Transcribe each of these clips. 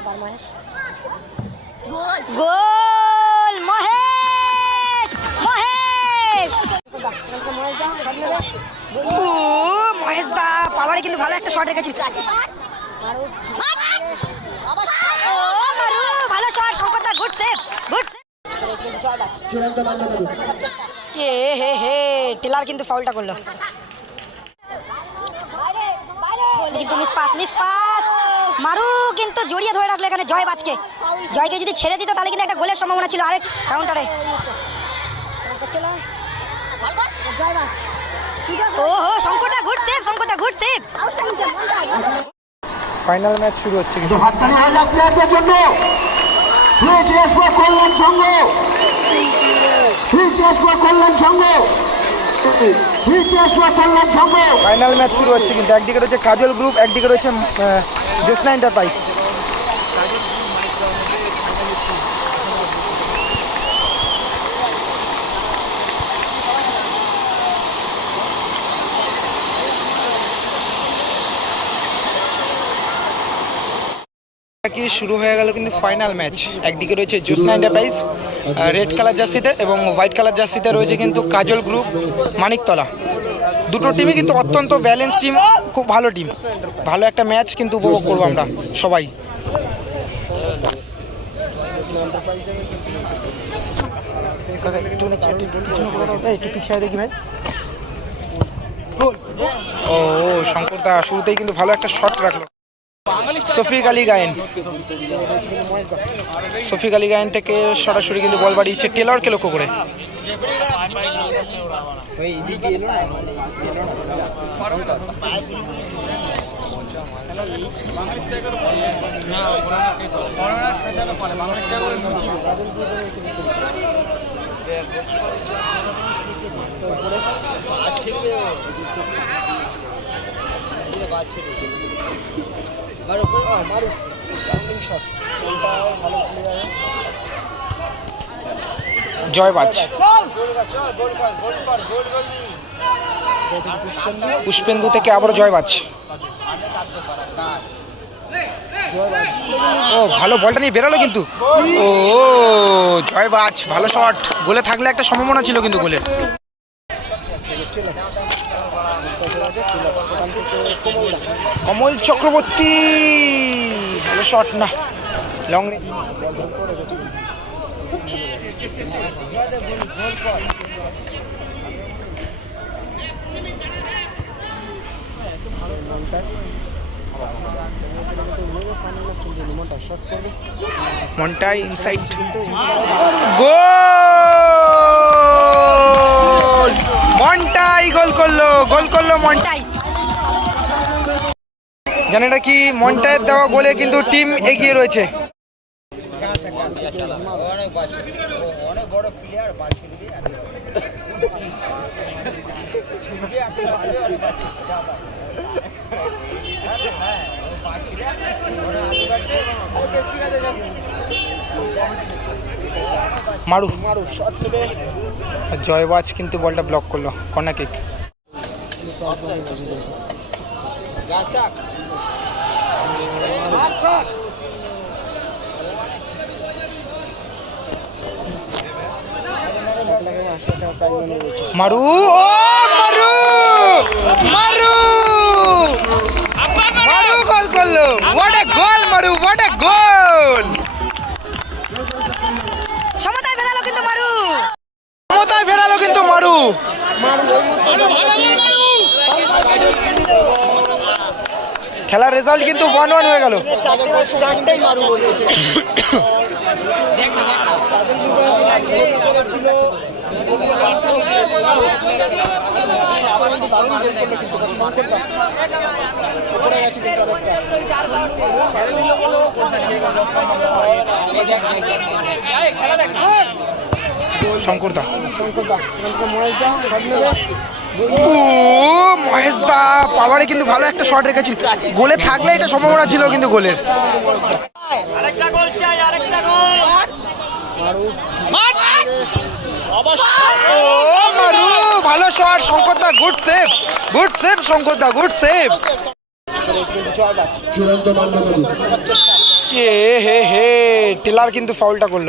আবার মহেশ গোল! মহেশ! মহেশ! ও, মহেশ দা পাওয়ারে কিন্তু ভালো একটা শট রেখেছি। ভালো shot Shankar da good save good চূড়ান্ত মান্যতা হে হে হে টেলার কিন্তু ফাউলটা করল। কিন্তু miss pass miss pass Maru কিন্তু জড়িয়ে ধরে রাখল এখানে জয় বাজকে জয়কে যদি ছেড়ে দিত তাহলে কিন্তু একটা গোলের সম্ভাবনা ছিল আরেক কাউন্টারে ও হো শঙ্করটা গুড সেভ শঙ্করটা গুড সেভ ফাইনাল ম্যাচ শুরু হচ্ছে কিন্তু। হাততালি হয়ে যাক প্লেয়ারদের জন্য। ফ্রি চেস for Kalyan Sangha. Free chess for Kalyan Sangha. Final match শুরু হচ্ছে কিন্তু একদিকে রয়েছে কাজল গ্রুপ একদিকে রয়েছে জেসনা এন্টারপ্রাইজ কি শুরু হয়ে গেল কিন্তু ফাইনাল ম্যাচ একদিকে রয়েছে জ্যোৎস্না এন্টারপ্রাইজ রেড কালার জার্সিতে এবং হোয়াইট কালার জার্সিতে রয়েছে কিন্তু কাজল গ্রুপ মানিকতলা। দুটো টিমই কিন্তু অত্যন্ত ব্যালেন্স টিম খুব ভালো টিম ভালো একটা ম্যাচ কিন্তু উপভোগ করব আমরা সবাই। একটু পিছিয়ে দেখি ভাই। ও শুরুতেই কিন্তু ভালো একটা শট রাখল। সফিক আলী গায়েন। সফিক আলী গায়েন থেকে সরাসরি কিন্তু বল বাড়িয়েছে টেলরকে লক্ষ্য করে। জয়বাজ পুষ্পেন্দু থেকে আবারও জয়বাজ ও ভালো বলটা নিয়ে বেরালো কিন্তু। ও জয়বাজ ভালো শট গোলে থাকলে একটা সম্ভাবনা ছিল কিন্তু গোলের কমল চক্রবর্তী ভালো শট না। লং মন্টাই ইনসাইড গোল মন্টাই গোল করল গোল করল মন্টাই। জানেন এটা কি মন্টায়ের দেওয়া গোলে কিন্তু টিম এগিয়ে রয়েছে। মারু মারু শট নেবে জয়বাজ কিন্তু বলটা ব্লক করল কর্নার কিক মারু ও মারু মারু মারু গোল করল। হোয়াট গোল মারু হোয়াট গোল সমতায় ফেরালো কিন্তু মারু ক্ষমতায় ফেরালো কিন্তু মারু খেলার রেজাল্ট কিন্তু ওয়ান ওয়ান হয়ে গেল শঙ্করদা ও মহেশ দা। পাওয়ারে কিন্তু ভালো একটা শট রেখেছিল। গোলে থাকলে এটা সম্ভাবনা ছিল কিন্তু গোলের। ও মারু। ভালো shot Shankarda good save good save Shankarda good save চূড়ান্ত কে হে হে টেলার কিন্তু ফাউলটা করল।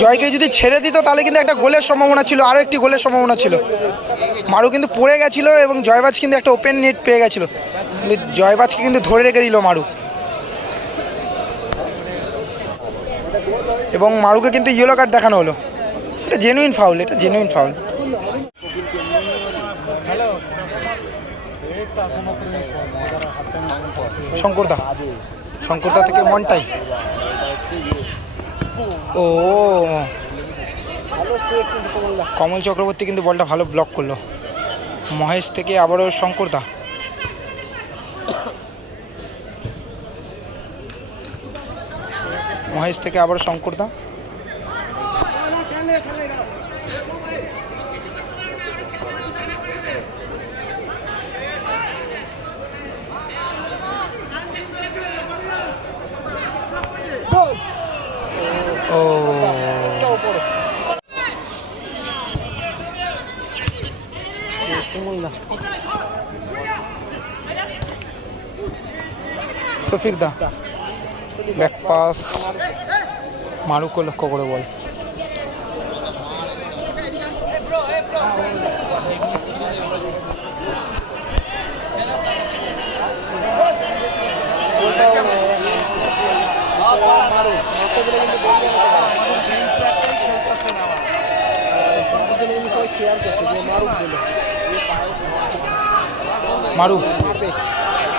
জয়কে যদি ছেড়ে দিত, তাহলে কিন্তু একটা গোলের সম্ভাবনা ছিল, আরও একটি গোলের সম্ভাবনা ছিল। মারু কিন্তু পড়ে গেছিল এবং জয়বাজ কিন্তু একটা ওপেন নেট পেয়ে গেছিল। কিন্তু জয়বাজকে কিন্তু ধরে রেখে দিল মারু। এবং মারুকে কিন্তু ইয়েলো কার্ড দেখানো হলো। এটা জেনুইন ফাউল এটা জেনুইন ফাউল শঙ্করদা শঙ্করদা থেকে মনটাই ও। কমল চক্রবর্তী কিন্তু বলটা ভালো ব্লক করল। মহেশ থেকে আবারও শঙ্করদা মহেশ থেকে আবারও শঙ্করদা ও সফিক দা। ব্যাক পাস মারুকো লক্ষ্য করে বল। মারু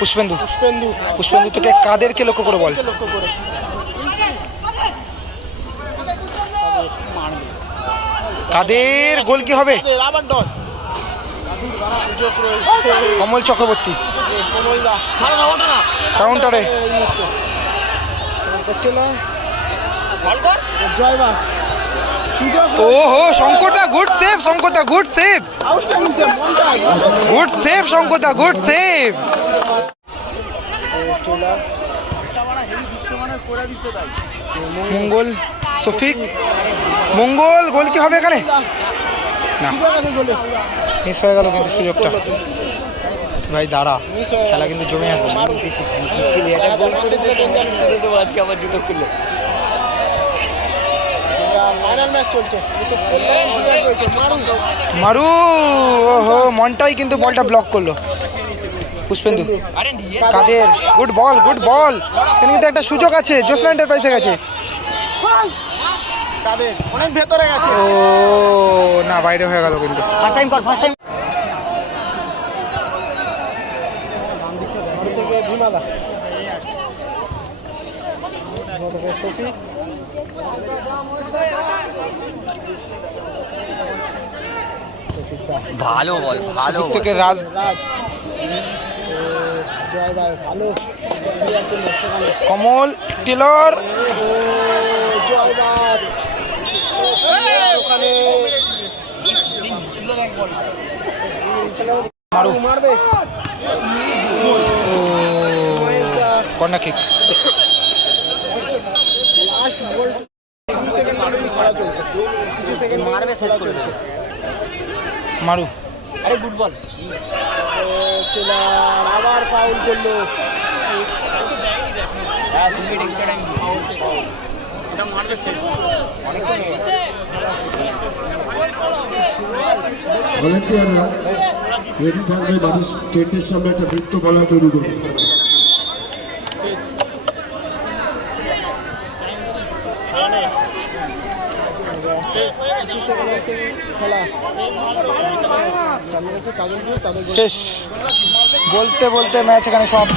পুষ্পেন্দু। পুষ্পেন্দু। পুষ্পেন্দু থেকে কাদেরকে লক্ষ্য করে বল? লক্ষ্য করে? কাদের গোল কি হবে? আবার কমল চক্রবর্তী। কাউন্টারে Shankarda good save Shankarda good save good save Shankarda good save Mangal, Shafiq, Mangal, goal কি হবে এখানে? না। মিস হয়ে গেল কিন্তু সুযোগটা। ভাই, দাঁড়া, খেলা কিন্তু জমে যাচ্ছে। মারু, ওহো, মনটাই কিন্তু বলটা ব্লক করল। পুষ্পেন্দু। কাদের? গুড বল গুড বল এখানে কিন্তু একটা সুযোগ আছে জোসনা এন্টারপ্রাইজে গেছে। কাদের? অনেক ভেতরে গেছে। ও না বাইরে হয়ে গেল কিন্তু। থেকে ধুমাদা সফি ভালো বল ভালো থেকে রাজ রাজ জয় ভাই ভালো ক্লিয়ার করল সেখানে কমল টেলর। ও জয় ভাই ওখানে মারু। মারবে কর্নার কিক লাস্ট বল কিছু সেকেন্ড মারবে চলছে কিছু সেকেন্ড মারবে শেষ চলছে মারু। আরে গুড বল। টেলার আবার ফাউল করল ভলেন্টিয়াররা রেডি থাকবে বাড়ির টেন্টের সামনে একটা বৃত্ত বলা তৈরি করবে খেলা চালু রেখে কাজল দিয়ে তাদের শেষ। বলতে বলতে ম্যাচ এখানে সমাপ্ত